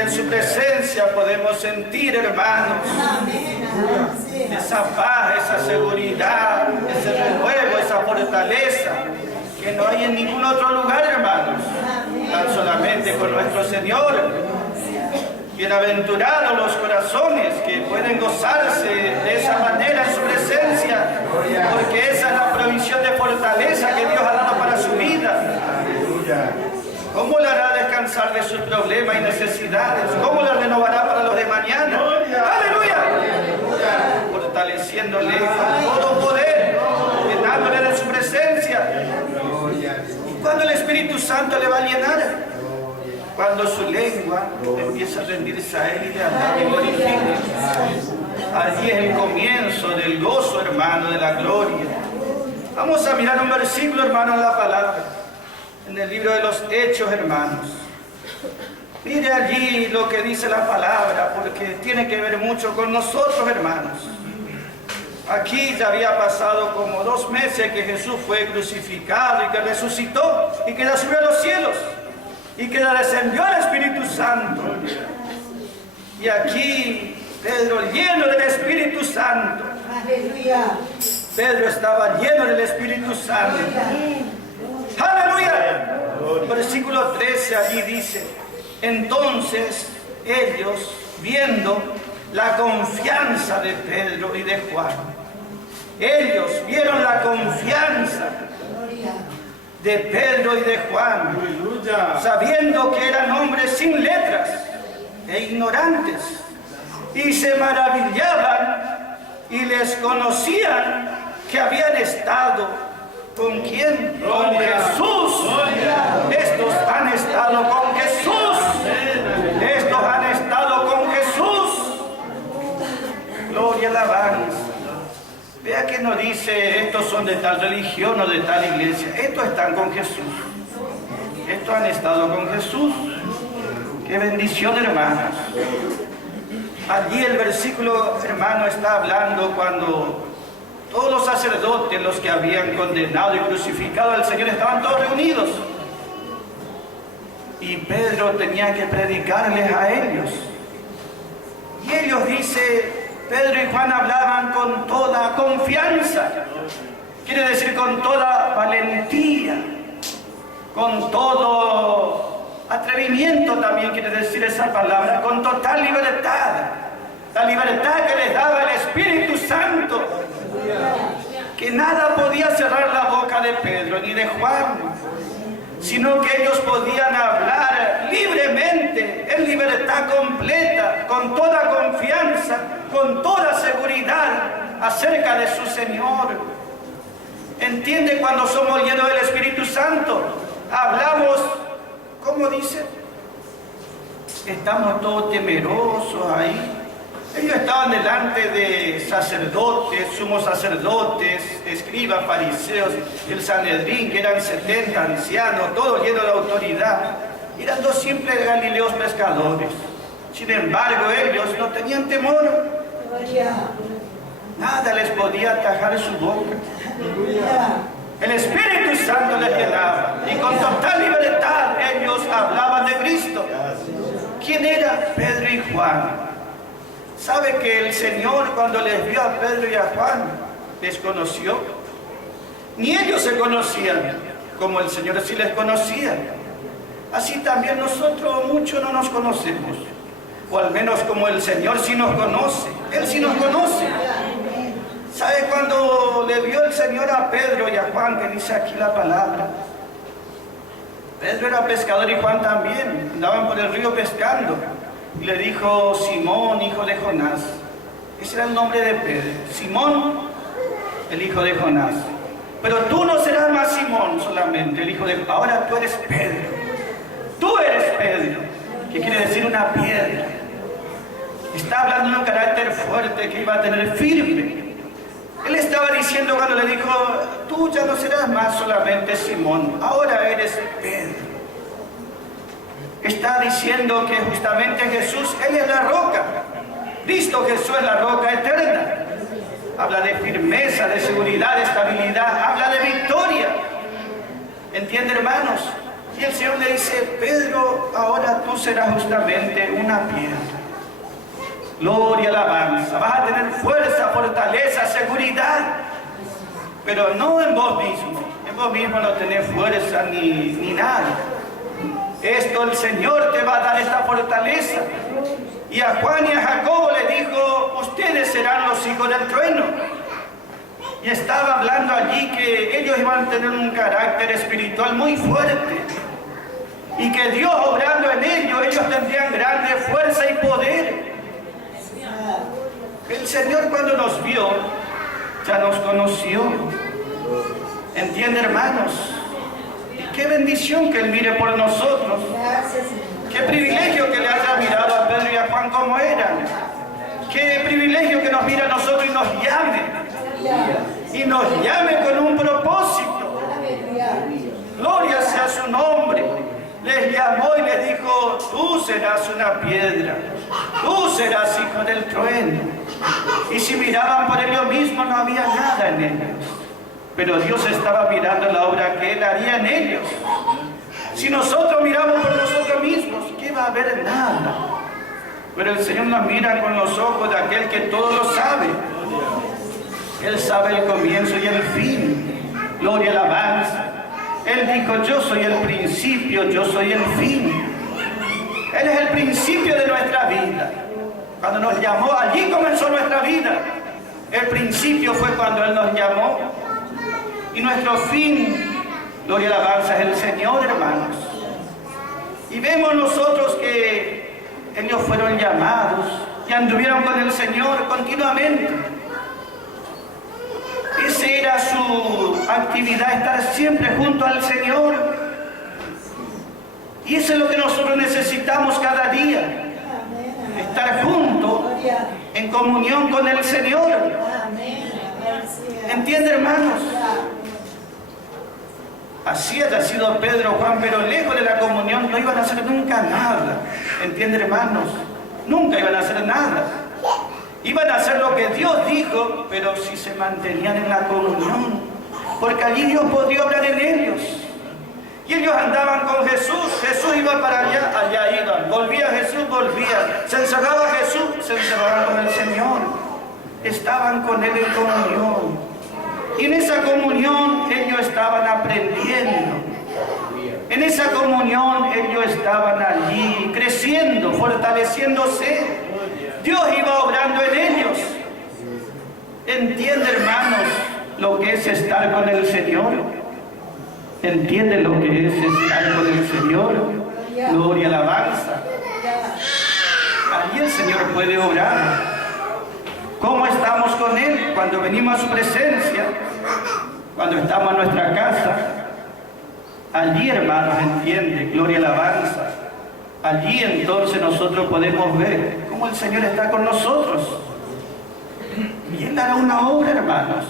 en su presencia podemos sentir, hermanos, esa paz, esa seguridad, ese renuevo, esa fortaleza que no hay en ningún otro lugar, hermanos, tan solamente con nuestro Señor. Bienaventurados los corazones que pueden gozarse de esa manera en su presencia, porque esa es la provisión de fortaleza que Dios ha dado para su vida. ¿Cómo le hará descansar de sus problemas y necesidades? ¿Cómo le renovará para los de mañana? ¡Aleluya! Fortaleciéndole con todo poder, llenándole de su presencia. ¿Y cuándo el Espíritu Santo le va a llenar? Cuando su lengua empieza a rendirse a Él y le alabe y glorifique. Allí es el comienzo del gozo, hermano, de la gloria. Vamos a mirar un versículo, hermano, en la palabra, en el libro de los Hechos, hermanos. Mire allí lo que dice la palabra, porque tiene que ver mucho con nosotros, hermanos. Aquí ya había pasado como 2 meses que Jesús fue crucificado y que resucitó y que ya subió a los cielos y que ya descendió el Espíritu Santo. Y aquí Pedro, lleno del Espíritu Santo. Aleluya. Pedro estaba lleno del Espíritu Santo. Aleluya. Versículo 13 allí dice: entonces ellos, viendo la confianza de Pedro y de Juan, ellos vieron la confianza de Pedro y de Juan, sabiendo que eran hombres sin letras e ignorantes, y se maravillaban y les conocían que habían estado ¿con quién? Con Jesús. Estos han estado con Jesús. Estos han estado con Jesús. Gloria, alabanza. Vea que no dice estos son de tal religión o de tal iglesia. Estos están con Jesús. Estos han estado con Jesús. Qué bendición, hermanos. Allí el versículo, hermano, está hablando cuando todos los sacerdotes, los que habían condenado y crucificado al Señor, estaban todos reunidos. Y Pedro tenía que predicarles a ellos. Y ellos, dice, Pedro y Juan hablaban con toda confianza. Quiere decir con toda valentía, con todo atrevimiento también quiere decir esa palabra, con total libertad. La libertad que les daba el Espíritu Santo, que nada podía cerrar la boca de Pedro ni de Juan, sino que ellos podían hablar libremente, en libertad completa, con toda confianza, con toda seguridad acerca de su Señor. ¿Entiende? Cuando somos llenos del Espíritu Santo, hablamos, ¿cómo dice? Estamos todos temerosos ahí. Ellos estaban delante de sacerdotes, sumos sacerdotes, escribas, fariseos, el Sanedrín, que eran 70 ancianos, todos llenos de autoridad. Eran 2 simples galileos pescadores. Sin embargo, ellos no tenían temor. Nada les podía atajar su boca. El Espíritu Santo les llenaba y con total libertad ellos hablaban de Cristo. ¿Quién era? Pedro y Juan. ¿Sabe que el Señor, cuando les vio a Pedro y a Juan, les conoció? Ni ellos se conocían, como el Señor sí les conocía. Así también nosotros mucho no nos conocemos, o al menos como el Señor sí nos conoce. Él sí nos conoce. ¿Sabe cuando le vio el Señor a Pedro y a Juan, que dice aquí la palabra? Pedro era pescador y Juan también, andaban por el río pescando. Y le dijo: Simón, hijo de Jonás. Ese era el nombre de Pedro. Simón, el hijo de Jonás. Pero tú no serás más Simón solamente, el hijo de... Ahora tú eres Pedro. Tú eres Pedro, que quiere decir una piedra. Está hablando de un carácter fuerte que iba a tener firme. Él estaba diciendo cuando le dijo: tú ya no serás más solamente Simón, ahora eres Pedro. Está diciendo que justamente Jesús, Él es la roca. Cristo Jesús es la roca eterna. Habla de firmeza, de seguridad, de estabilidad, habla de victoria. ¿Entiende, hermanos? Y el Señor le dice: Pedro, ahora tú serás justamente una piedra. Gloria, alabanza. Vas a tener fuerza, fortaleza, seguridad. Pero no en vos mismo. En vos mismo no tenés fuerza ni nada. Esto el Señor te va a dar esta fortaleza. Y a Juan y a Jacobo le dijo, ustedes serán los hijos del trueno. Y estaba hablando allí que ellos iban a tener un carácter espiritual muy fuerte. Y que Dios obrando en ellos tendrían grande fuerza y poder. El Señor cuando nos vio, ya nos conoció. ¿Entiende, hermanos? Qué bendición que Él mire por nosotros. Qué privilegio que le haya mirado a Pedro y a Juan como eran. Qué privilegio que nos mire a nosotros y nos llame. Y nos llame con un propósito. Gloria sea su nombre. Les llamó y les dijo, tú serás una piedra. Tú serás hijo del trueno. Y si miraban por ellos mismos no había nada en ellos. Pero Dios estaba mirando la obra que Él haría en ellos. Si nosotros miramos por nosotros mismos, ¿qué va a haber? Nada. Pero el Señor nos mira con los ojos de aquel que todo lo sabe. Él sabe el comienzo y el fin. Gloria, alabanza. Él dijo, yo soy el principio, yo soy el fin. Él es el principio de nuestra vida. Cuando nos llamó, allí comenzó nuestra vida. El principio fue cuando Él nos llamó. Y nuestro fin, gloria y alabanza, es el Señor, hermanos. Y vemos nosotros que ellos fueron llamados y anduvieron con el Señor continuamente. Esa era su actividad, estar siempre junto al Señor. Y eso es lo que nosotros necesitamos cada día. Estar juntos en comunión con el Señor. ¿Entiende, hermanos? Así haya sido Pedro, Juan, pero lejos de la comunión no iban a hacer nunca nada. ¿Entiende, hermanos? Nunca iban a hacer nada. Iban a hacer lo que Dios dijo, pero si se mantenían en la comunión, porque allí Dios podía obrar en ellos. Y ellos andaban con Jesús, Jesús iba para allá, allá iban. Volvía Jesús, volvía. Se encerraba Jesús, se encerraban con el Señor. Estaban con Él en comunión. Y en esa comunión ellos estaban aprendiendo. En esa comunión ellos estaban allí creciendo, fortaleciéndose. Dios iba obrando en ellos. ¿Entiende, hermanos, lo que es estar con el Señor? ¿Entiende lo que es estar con el Señor? Gloria, alabanza. Allí el Señor puede obrar. ¿Cómo estamos con Él? Cuando venimos a su presencia, cuando estamos en nuestra casa. Allí, hermanos, entiende, gloria, alabanza. Allí entonces nosotros podemos ver cómo el Señor está con nosotros. Y Él hará una obra, hermanos.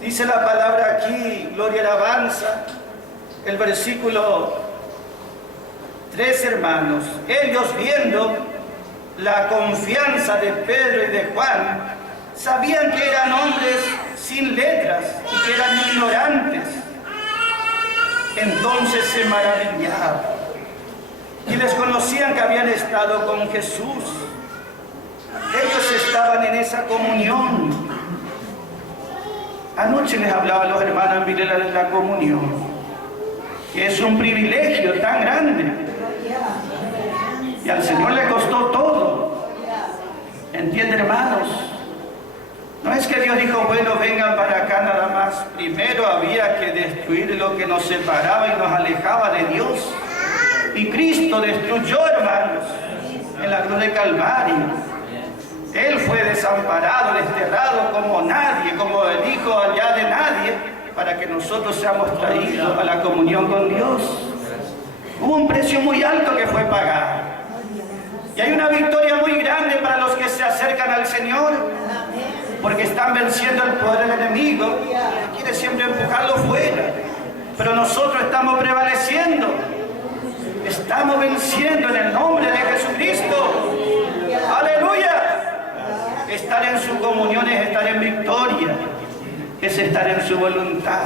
Dice la palabra aquí, gloria, alabanza, el versículo 3, hermanos. Ellos viendo la confianza de Pedro y de Juan, sabían que eran hombres sin letras y que eran ignorantes. Entonces se maravillaban y les conocían que habían estado con Jesús. Ellos estaban en esa comunión. Anoche les hablaba a los hermanos en Vilela de la comunión, que es un privilegio tan grande. Y al Señor le costó todo. ¿Entienden, hermanos? No es que Dios dijo, bueno, vengan para acá nada más. Primero había que destruir lo que nos separaba y nos alejaba de Dios. Y Cristo destruyó, hermanos, en la cruz de Calvario. Él fue desamparado, desterrado como nadie, como el hijo allá de nadie, para que nosotros seamos traídos a la comunión con Dios. Hubo un precio muy alto que fue pagado. Y hay una victoria muy grande para los que se acercan al Señor, porque están venciendo el poder del enemigo, que quiere siempre empujarlo fuera. Pero nosotros estamos prevaleciendo, estamos venciendo en el nombre de Jesucristo. ¡Aleluya! Estar en su comunión es estar en victoria, es estar en su voluntad.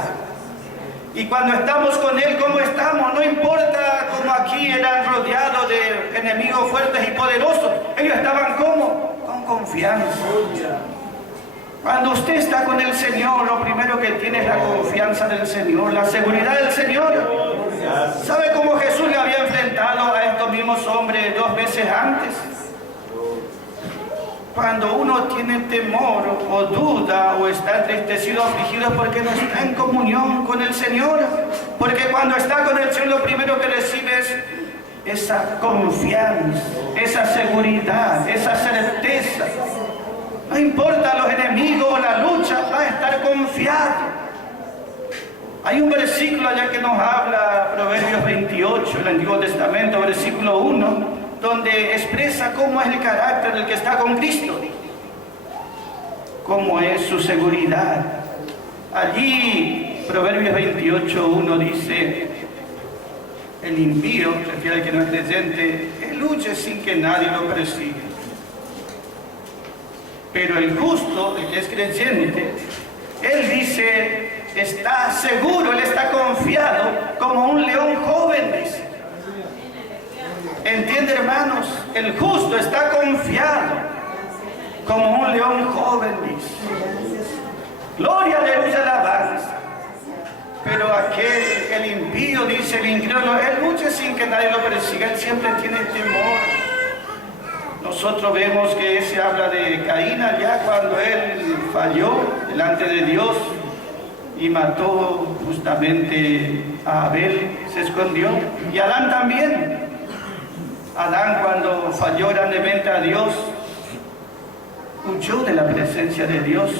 Y cuando estamos con Él, ¿cómo estamos? No importa como aquí eran rodeados de enemigos fuertes y poderosos. Ellos estaban como con confianza. Cuando usted está con el Señor, lo primero que tiene es la confianza del Señor, la seguridad del Señor. ¿Sabe cómo Jesús le había enfrentado a estos mismos hombres 2 veces antes? Cuando uno tiene temor o duda o está entristecido o afligido, porque no está en comunión con el Señor. Porque cuando está con el Señor, lo primero que recibe es esa confianza, esa seguridad, esa certeza. No importa los enemigos o la lucha, va a estar confiado. Hay un versículo allá que nos habla, Proverbios 28, el Antiguo Testamento, versículo 1, donde expresa cómo es el carácter del que está con Cristo, cómo es su seguridad. Allí, Proverbios 28, 1 dice: el impío, refiere al que no es creyente, él huye sin que nadie lo persiga. Pero el justo, el que es creyente, él dice, está seguro, él está confiado como un león joven, dice. ¿Entiende, hermanos? El justo está confiado como un león joven, dice. Gloria, aleluya, alabanza. Pero aquel, el impío, dice el incrédulo, él lucha sin que nadie lo persiga, él siempre tiene temor. Nosotros vemos que se habla de Caín allá cuando él falló delante de Dios y mató justamente a Abel, se escondió. Y Adán también. Adán, cuando falló grandemente a Dios, huyó de la presencia de Dios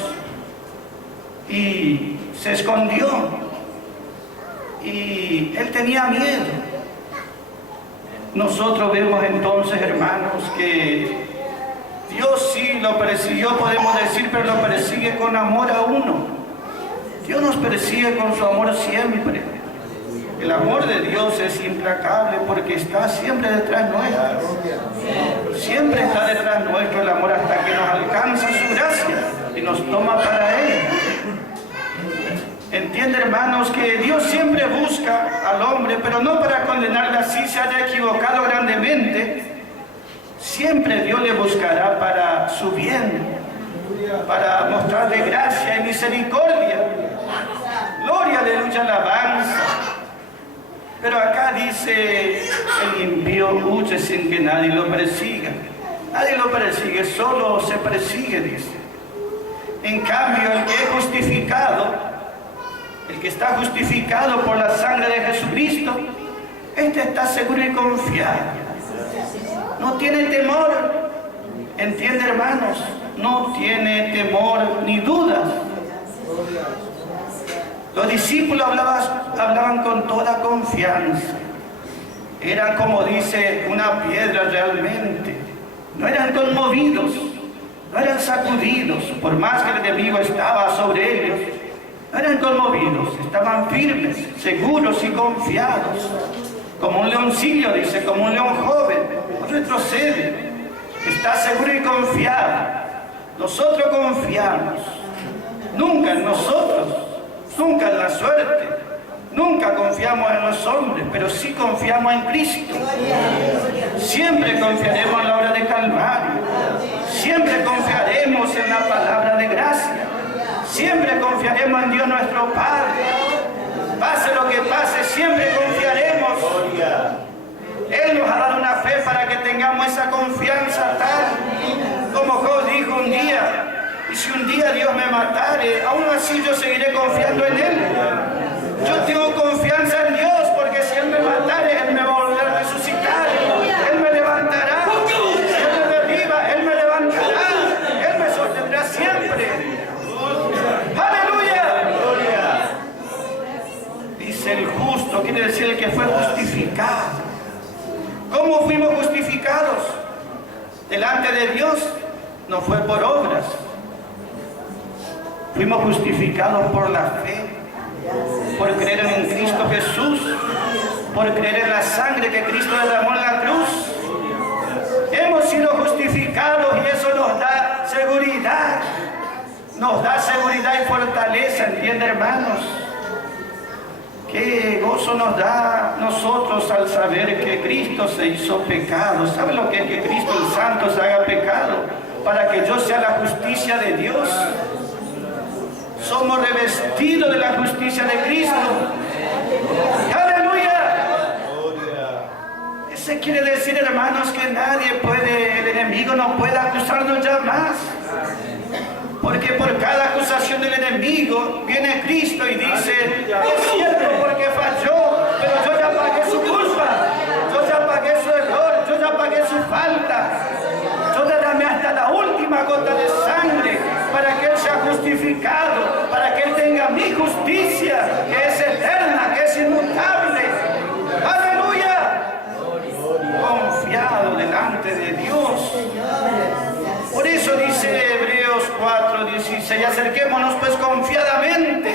y se escondió. Y él tenía miedo. Nosotros vemos entonces, hermanos, que Dios sí lo persiguió, podemos decir, pero lo persigue con amor a uno. Dios nos persigue con su amor siempre. El amor de Dios es implacable porque está siempre detrás nuestro. Siempre está detrás nuestro el amor hasta que nos alcanza su gracia y nos toma para Él. Entiende, hermanos, que Dios siempre busca al hombre, pero no para condenarle así se haya equivocado grandemente. Siempre Dios le buscará para su bien, para mostrarle gracia y misericordia. Gloria, aleluya, alabanza. Pero acá dice, el impío huye sin que nadie lo persiga. Nadie lo persigue, solo se persigue, dice. En cambio, el que es justificado, el que está justificado por la sangre de Jesucristo, este está seguro y confiado. No tiene temor. ¿Entiende, hermanos? No tiene temor ni dudas. Los discípulos hablaban con toda confianza. Eran, como dice, una piedra realmente. No eran conmovidos, no eran sacudidos, por más que el enemigo estaba sobre ellos. No eran conmovidos, estaban firmes, seguros y confiados. Como un leoncillo, dice, como un león joven, no retrocede. Está seguro y confiado. Nosotros confiamos. Nunca en nosotros, nunca en la suerte, nunca confiamos en los hombres, pero sí confiamos en Cristo. Siempre confiaremos en la obra de Calvario. Siempre confiaremos en la palabra de gracia. Siempre confiaremos en Dios nuestro Padre. Pase lo que pase, siempre confiaremos. Él nos ha dado una fe para que tengamos esa confianza tal como Job dijo un día. Y si un día Dios me matare, aún así yo seguiré confiando en Él. Yo tengo confianza en Dios porque si Él me matare, Él me va a volver a resucitar. Él me levantará. Si Él me derriba, Él me levantará. Él me sostendrá siempre. ¡Aleluya! Dice el justo, quiere decir el que fue justificado. ¿Cómo fuimos justificados? Delante de Dios no fue por obras. Fuimos justificados por la fe, por creer en Cristo Jesús, por creer en la sangre que Cristo derramó en la cruz. Hemos sido justificados y eso nos da seguridad. Nos da seguridad y fortaleza, ¿entiende, hermanos? Qué gozo nos da nosotros al saber que Cristo se hizo pecado. ¿Sabe lo que es que Cristo el Santo se haga pecado? Para que yo sea la justicia de Dios. Somos revestidos de la justicia de Cristo. ¡Aleluya! Eso quiere decir, hermanos, que nadie puede, el enemigo no puede acusarnos ya más. Porque por cada acusación del enemigo viene Cristo y dice: es cierto porque falló, pero yo ya pagué su culpa, yo ya pagué su error, yo ya pagué su falta, yo derramé hasta la última gota de sangre para que Él sea justificado, para que Él tenga mi justicia, que es eterna, que es inmutable. ¡Aleluya! Confiado delante de Dios. Por eso dice Hebreos 4:16, acerquémonos pues confiadamente.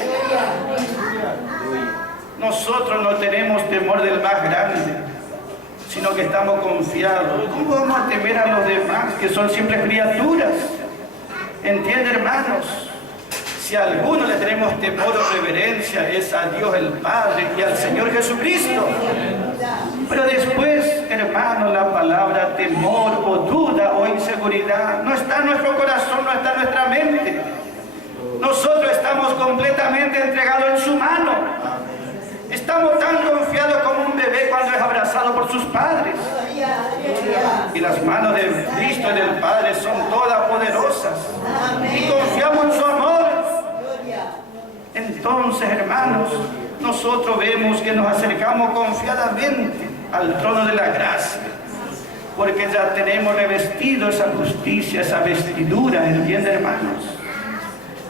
Nosotros no tenemos temor del más grande, sino que estamos confiados. ¿Cómo vamos a temer a los demás, que son simples criaturas? ¿Entiende, hermanos? Si a alguno le tenemos temor o reverencia, es a Dios el Padre y al Señor Jesucristo. Pero después, hermanos, la palabra temor o duda o inseguridad no está en nuestro corazón, no está en nuestra mente. Nosotros estamos completamente entregados en su mano. Estamos tan confiados como un bebé cuando es abrazado por sus padres. Y las manos de Cristo y del Padre son todas poderosas. Y confiamos en su amor. Entonces, hermanos, nosotros vemos que nos acercamos confiadamente al trono de la gracia, porque ya tenemos revestido esa justicia, esa vestidura, ¿entiende, hermanos?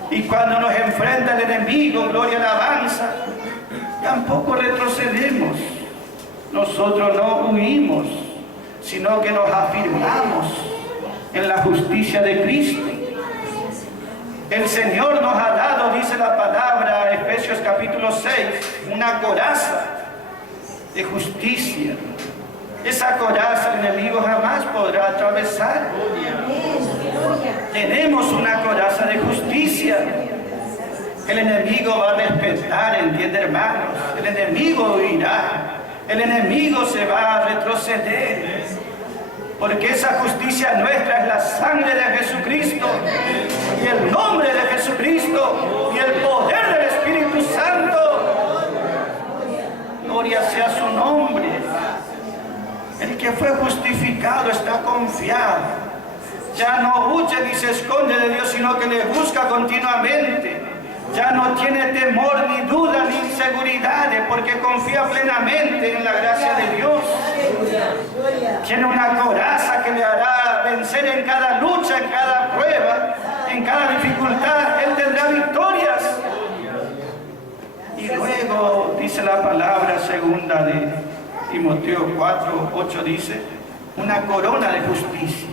Y cuando nos enfrenta el enemigo, gloria y alabanza, tampoco retrocedemos. Nosotros no huimos, sino que nos afirmamos en la justicia de Cristo. El Señor nos ha dado, dice la palabra, Efesios capítulo 6, una coraza de justicia. Esa coraza el enemigo jamás podrá atravesar. Tenemos una coraza de justicia. El enemigo va a respetar, ¿entiende, hermanos? El enemigo huirá. El enemigo se va a retroceder. Porque esa justicia nuestra es la sangre de Jesucristo y el nombre de Jesucristo y el poder del Espíritu Santo. Gloria sea su nombre. El que fue justificado está confiado. Ya no huye ni se esconde de Dios, sino que le busca continuamente. Ya no tiene temor, ni duda, ni inseguridades, porque confía plenamente en la gracia de Dios. Tiene una coraza que le hará vencer en cada lucha, en cada prueba, en cada dificultad. Él tendrá victorias. Y luego dice la palabra segunda de Timoteo 4:8, dice, una corona de justicia.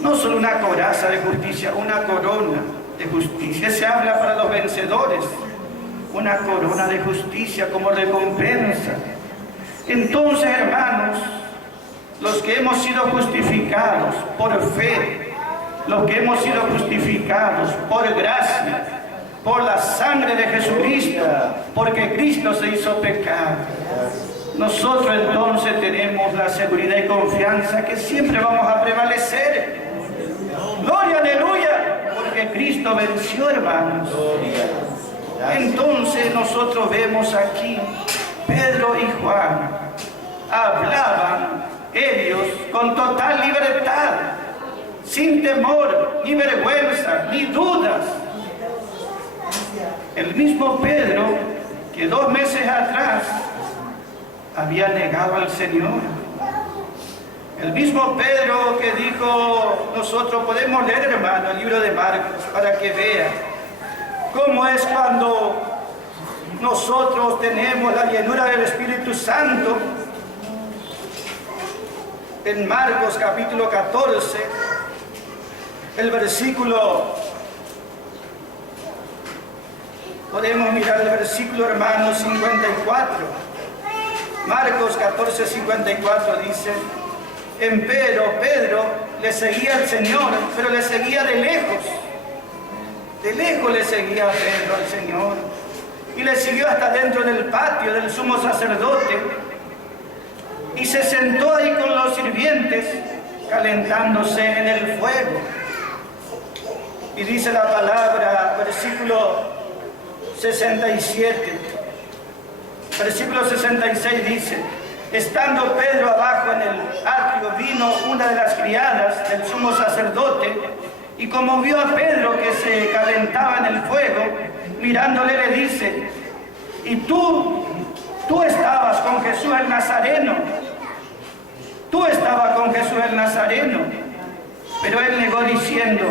No solo una coraza de justicia, una corona de justicia. Se habla para los vencedores. Una corona de justicia como recompensa. Entonces, hermanos, los que hemos sido justificados por fe, los que hemos sido justificados por gracia, por la sangre de Jesucristo, porque Cristo se hizo pecado, nosotros entonces tenemos la seguridad y confianza que siempre vamos a prevalecer. Gloria, aleluya, porque Cristo venció, hermanos. Entonces nosotros vemos aquí, Pedro y Juan hablaban ellos con total libertad, sin temor, ni vergüenza, ni dudas. El mismo Pedro que 2 meses atrás había negado al Señor. El mismo Pedro que dijo, nosotros podemos leer, hermano, el libro de Marcos para que vea cómo es cuando nosotros tenemos la llenura del Espíritu Santo. En Marcos capítulo 14, el versículo, podemos mirar el versículo, hermano, 54. Marcos 14, 54 dice, empero Pedro le seguía al Señor, pero le seguía de lejos. De lejos le seguía a Pedro al Señor. y le siguió hasta dentro del patio del sumo sacerdote y se sentó ahí con los sirvientes calentándose en el fuego. Y dice la palabra, versículo 67, versículo 66 dice: estando Pedro abajo en el atrio, vino una de las criadas del sumo sacerdote, y como vio a Pedro que se calentaba en el fuego, mirándole le dice: y tú estabas con Jesús el Nazareno. Tú estabas con Jesús el Nazareno. Pero él negó diciendo: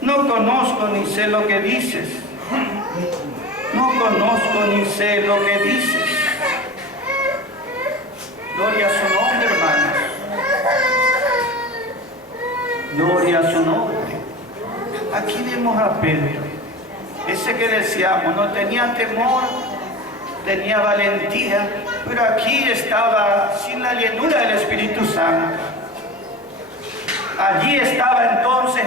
no conozco ni sé lo que dices. No conozco ni sé lo que dices. Gloria a su nombre, hermanos. Gloria a su nombre. Aquí vemos a Pedro, ese que decíamos, no tenía temor, tenía valentía, pero aquí estaba sin la llenura del Espíritu Santo. Allí estaba entonces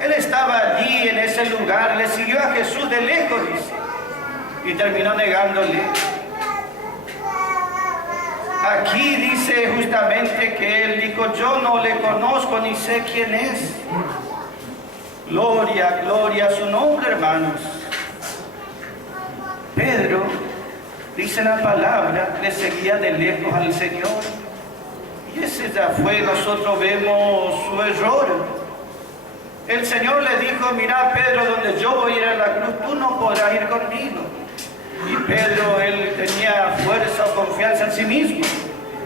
él estaba allí en ese lugar, le siguió a Jesús de lejos, dice, y terminó negándole. Aquí dice justamente que él dijo: yo no le conozco ni sé quién es. Gloria, gloria a su nombre, hermanos. Pedro, dice la palabra, le seguía de lejos al Señor. Y ese ya fue, nosotros vemos su error. El Señor le dijo: mira, Pedro, donde yo voy a ir a la cruz, tú no podrás ir conmigo. Y Pedro, él tenía fuerza o confianza en sí mismo.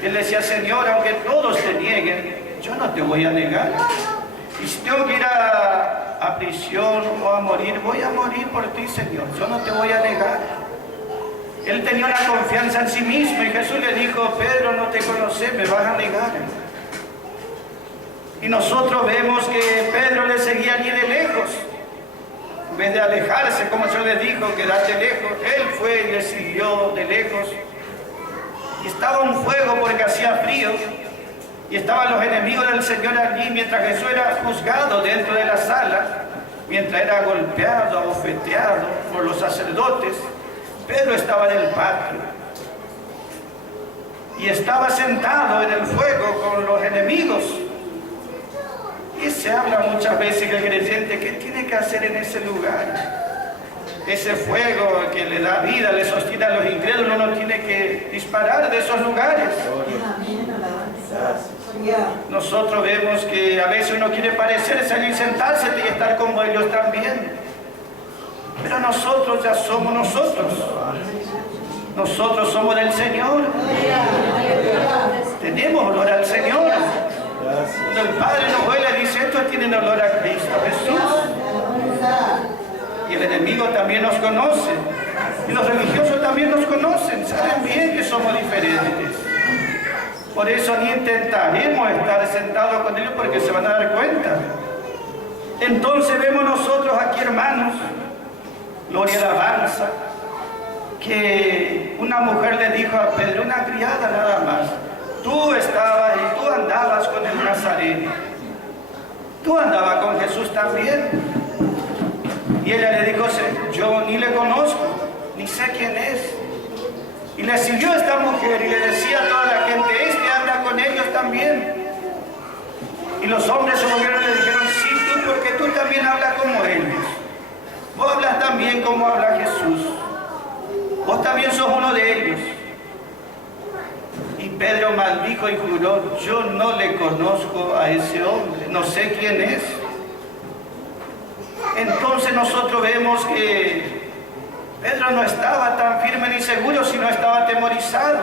Él decía: Señor, aunque todos te nieguen, yo no te voy a negar. Y si tengo que ir a prisión o a morir, voy a morir por ti, Señor. Yo no te voy a negar. Él tenía una confianza en sí mismo y Jesús le dijo: Pedro, no te conoces, me vas a negar. Y nosotros vemos que Pedro le seguía allí de lejos. En vez de alejarse, como yo le dijo, quedarte lejos, él fue y le siguió de lejos. Y estaba un fuego porque hacía frío. Y estaban los enemigos del Señor allí mientras Jesús era juzgado dentro de la sala, mientras era golpeado, abofeteado por los sacerdotes. Pedro estaba en el patio y estaba sentado en el fuego con los enemigos. Y se habla muchas veces que el creyente, ¿qué tiene que hacer en ese lugar? Ese fuego que le da vida, le sostiene a los incrédulos, uno tiene que disparar de esos lugares. Nosotros vemos que a veces uno quiere parecerse allí, sentarse y estar como ellos también. Pero nosotros ya somos nosotros. Nosotros somos del Señor. Tenemos olor al Señor. Cuando el Padre nos huele, dice: estos tienen olor a Cristo Jesús. Y el enemigo también nos conoce. Y los religiosos también nos conocen. Saben bien que somos diferentes. Por eso ni intentaremos estar sentados con ellos, porque se van a dar cuenta. Entonces vemos nosotros aquí, hermanos, gloria a la alabanza, que una mujer le dijo a Pedro, una criada nada más: tú estabas y tú andabas con el Nazareno. Tú andabas con Jesús también. Y ella le dijo: yo ni le conozco, ni sé quién es. Y le siguió esta mujer y le decía a toda la gente: este anda con ellos también. Y los hombres se volvieron y le dijeron: sí, tú, porque tú también hablas como ellos. Vos hablas también como habla Jesús. Vos también sos uno de ellos. Y Pedro maldijo y juró: yo no le conozco a ese hombre, no sé quién es. Entonces nosotros vemos que Pedro no estaba tan firme ni seguro, sino estaba atemorizado.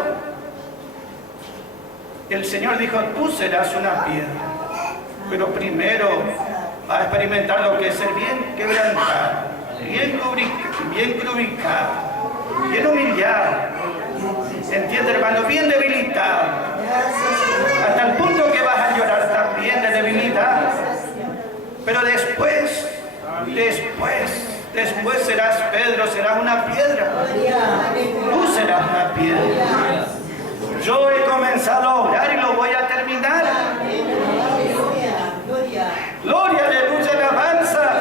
El Señor dijo: tú serás una piedra, pero primero vas a experimentar lo que es ser bien quebrantado, bien crucificado, bien humillado. ¿Entiende, hermano? Bien debilitado. Hasta el punto que vas a llorar también de debilidad. Pero después serás Pedro, serás una piedra. Tú serás una piedra. Yo he comenzado a orar y lo voy a terminar. Gloria, aleluya, alabanza.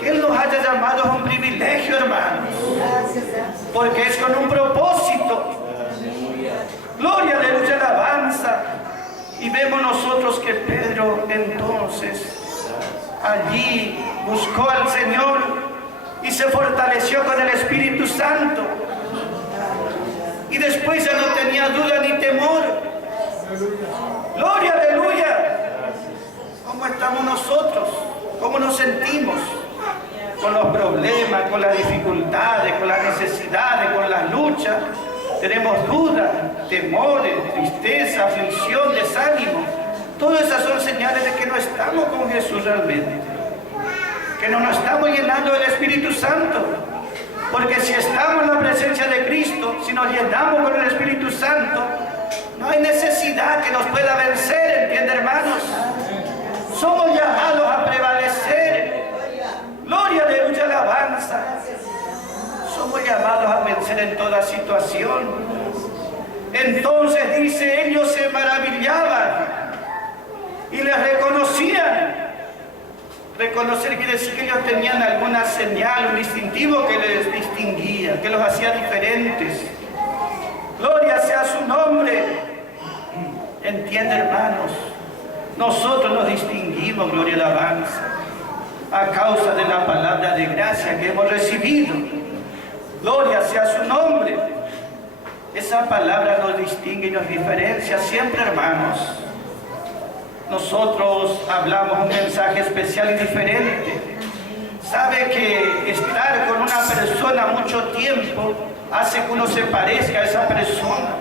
Que Él nos haya llamado privilegio, hermanos, porque es con un propósito. Gloria, aleluya, alabanza. Y vemos nosotros que Pedro entonces allí buscó al Señor y se fortaleció con el Espíritu Santo. Y después ya no tenía duda ni temor. Gloria, aleluya. ¿Cómo estamos nosotros? ¿Cómo nos sentimos? Con los problemas, con las dificultades, con las necesidades, con las luchas. Tenemos dudas, temores, tristeza, aflicción, desánimo. Todas esas son señales de que no estamos con Jesús realmente. Que no nos estamos llenando del Espíritu Santo. Porque si estamos en la presencia de Cristo, si nos llenamos con el Espíritu Santo, no hay necesidad que nos pueda vencer, ¿entiende, hermanos? Somos llamados a prevalecer. Gloria, aleluya, alabanza. Somos llamados a vencer en toda situación. Entonces dice, ellos se maravillaban y les reconocían. Reconocer quiere decir que ellos tenían alguna señal, un distintivo que les distinguía, que los hacía diferentes. Gloria sea su nombre. Entiende, hermanos, nosotros nos distinguimos, gloria y alabanza, a causa de la palabra de gracia que hemos recibido. Gloria sea su nombre. Esa palabra nos distingue y nos diferencia siempre, hermanos. Nosotros hablamos un mensaje especial y diferente. Sabe que estar con una persona mucho tiempo hace que uno se parezca a esa persona.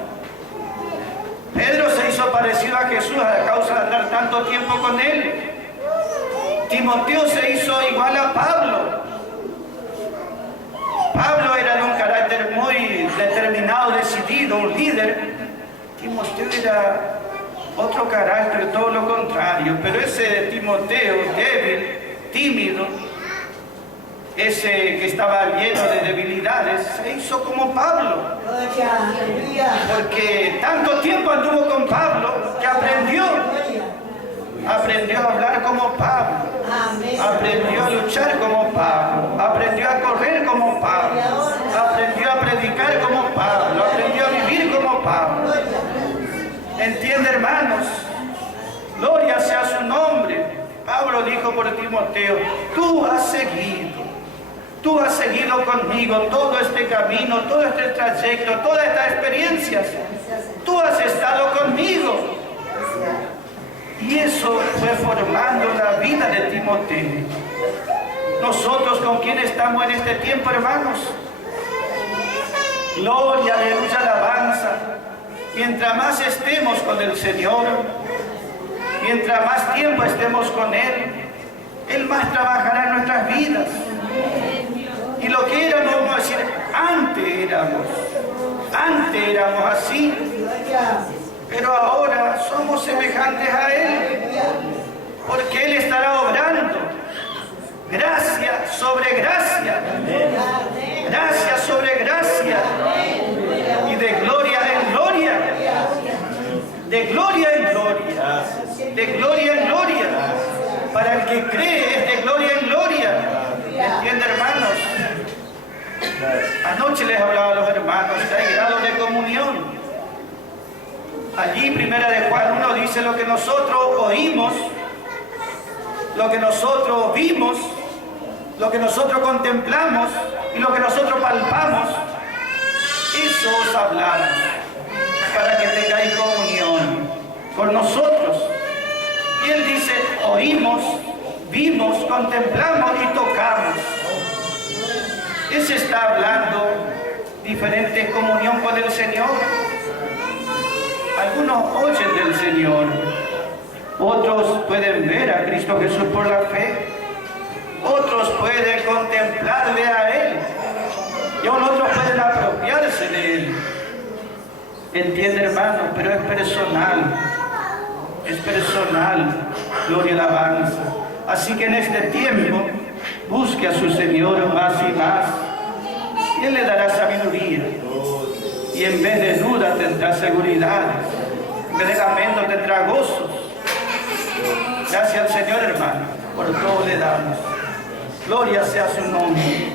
Pedro se hizo parecido a Jesús a causa de andar tanto tiempo con él. Timoteo se hizo igual a Pablo. Pablo era de un carácter muy determinado, decidido, un líder. Timoteo era otro carácter, todo lo contrario. Pero ese Timoteo, débil, tímido, ese que estaba lleno de debilidades, se hizo como Pablo. Porque tanto tiempo anduvo con Pablo que aprendió a hablar como Pablo, aprendió a luchar como Pablo, aprendió a correr como Pablo, aprendió a predicar como Pablo, aprendió a vivir como Pablo. ¿Entiende, hermanos? Gloria sea su nombre. Pablo dijo por Timoteo, tú has seguido conmigo todo este camino, todo este trayecto, todas estas experiencias. Tú has estado conmigo. Y eso fue formando la vida de Timoteo. Nosotros, ¿con quién estamos en este tiempo, hermanos? Gloria, aleluya, alabanza. Mientras más estemos con el Señor, mientras más tiempo estemos con Él, Él más trabajará en nuestras vidas. Y lo que éramos, vamos a decir, antes éramos así, pero ahora somos semejantes a Él, porque Él estará obrando gracia sobre gracia, gracia sobre gracia, y de gloria en gloria, de gloria en gloria, de gloria en gloria. Para el que cree es de gloria en gloria. ¿Entiende, hermanos? Anoche les hablaba a los hermanos que hay grado de comunión. Allí, primera de Juan 1 dice lo que nosotros oímos, lo que nosotros vimos, lo que nosotros contemplamos y lo que nosotros palpamos. Eso os hablamos para que tengáis comunión con nosotros. Y él dice, oímos, vimos, contemplamos y tocamos. Él se está hablando diferente comunión con el Señor. Algunos oyen del Señor, otros pueden ver a Cristo Jesús por la fe, otros pueden contemplarle a Él y aún otros pueden apropiarse de Él. Entiende, hermano, pero es personal, gloria y alabanza. Así que en este tiempo busque a su Señor más y más, y Él le dará sabiduría, y en vez de duda tendrá seguridad, en vez de lamento tendrá gozo. Gracias al Señor, hermano, por todo le damos. Gloria sea su nombre.